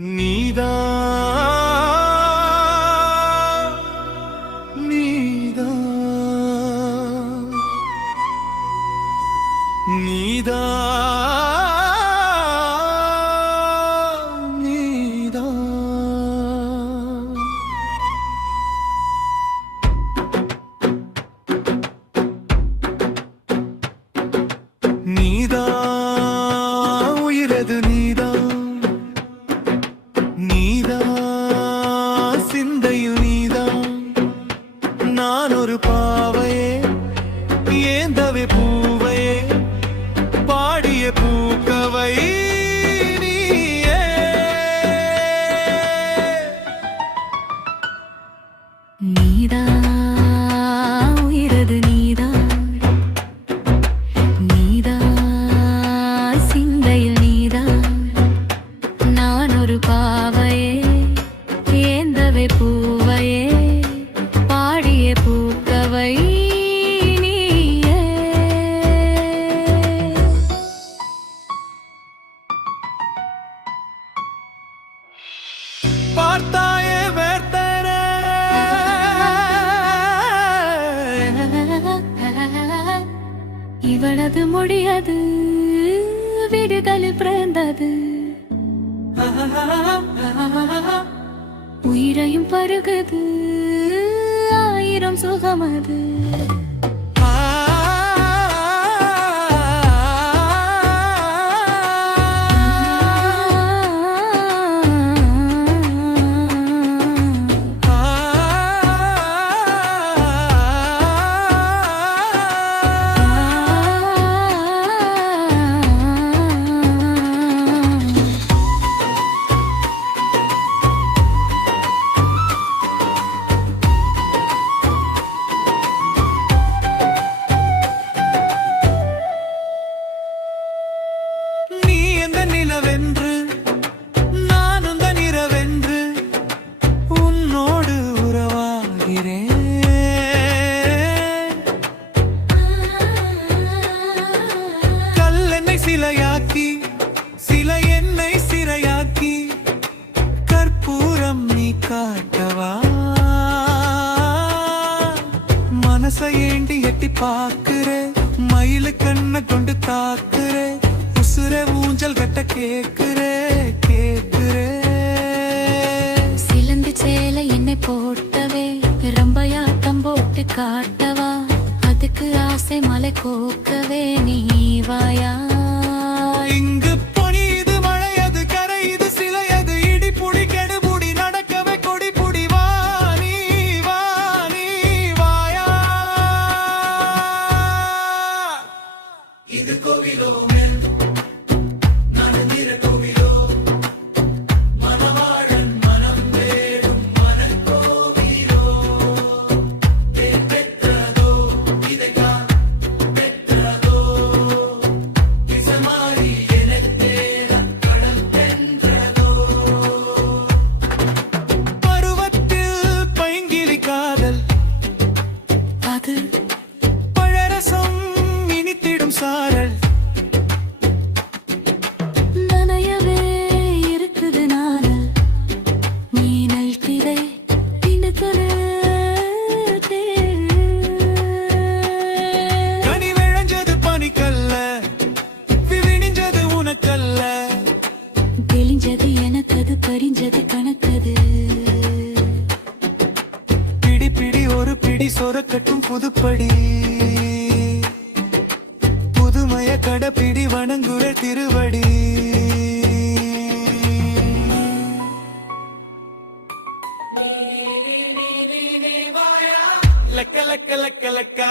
நீதா நீதா நீதா நீதா நீதா உயிரது நீதா நீதா சிந்தையில் நீதா நான் ஒரு பாவையே ஏந்தவே பூவையே பாடிய பூக்கவை நீயே நீதா உயிரது நீதா நீதா சிந்தையில் நீதா நான் ஒரு பாவையே ஏந்தவே பூவையே பாடிய பூக்கவை நீயே பார்த்தாயே வேர்த்தன இவளது முடியாது விடுதலை பிறந்தது உயிரையும் பருகுது ஆயிரம் சுகமது நிலவென்று நான் உந்தன் இரவென்று உன்னோடு உறவாகிறேன் கல் என்னை சிலையாக்கி சிலை என்னை சிறையாக்கி கற்பூரம் நீ காட்டவா மனசை ஏண்டி எட்டி பார்க்கிறே மயிலு கண்ணை கொண்டு தாக்குறே உசுர ஊஞ்சல் கட்ட கேக்குறே கேக்குறே சிலந்து சேலை என்னை போட்டவே ரம்பையாட்டம் போட்டு காட்டவா அதுக்கு ஆசை மலை கோக்கவே நீ வாயா இங்கு பொனியுது மழை அது கரையுது சிலை அது இடி புடி கெடுபுடி நடக்கவே கொடி புடி வா நீ வாயா இது கோவிலோ பழரசம் இனித்திடும் சாரல் நனையவே இருக்குது நானல் நீனல் திரை திண்டுக்கலே கனி விழஞ்சது பனிக்கல்ல விழிஞ்சது உனக்கல்ல தெளிஞ்சது எனக்கது பறிஞ்சது கணக்கது பிடி பிடி ஒரு பிடி சொரக்கட்டும் புதுப்படி புதுமய கடப்பிடி வணங்குற திருவடி லக்க லக்க லக்க லக்கா